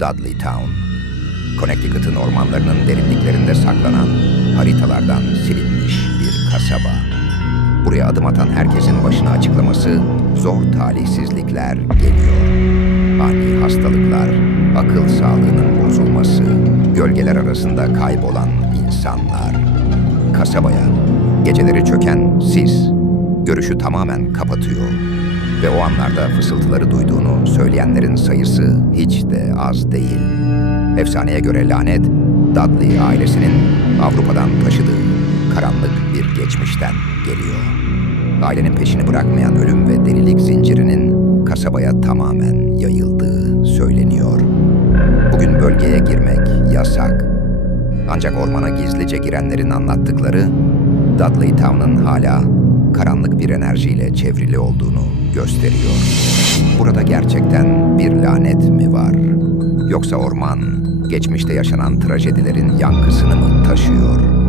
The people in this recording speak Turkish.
Dudley Town, Connecticut'ın ormanlarının derinliklerinde saklanan, haritalardan silinmiş bir kasaba. Buraya adım atan herkesin başına açıklaması zor talihsizlikler geliyor. Ani hastalıklar, akıl sağlığının bozulması, gölgeler arasında kaybolan insanlar. Kasabaya geceleri çöken sis görüşü tamamen kapatıyor. Ve o anlarda fısıltıları duyduğunu söyleyenlerin sayısı hiç de az değil. Efsaneye göre lanet, Dudley ailesinin Avrupa'dan taşıdığı karanlık bir geçmişten geliyor. Ailenin peşini bırakmayan ölüm ve delilik zincirinin kasabaya tamamen yayıldığı söyleniyor. Bugün bölgeye girmek yasak. Ancak ormana gizlice girenlerin anlattıkları Dudley Town'un hala karanlık bir enerjiyle çevrili olduğunu gösteriyor. Burada gerçekten bir lanet mi var? Yoksa orman geçmişte yaşanan trajedilerin yankısını mı taşıyor?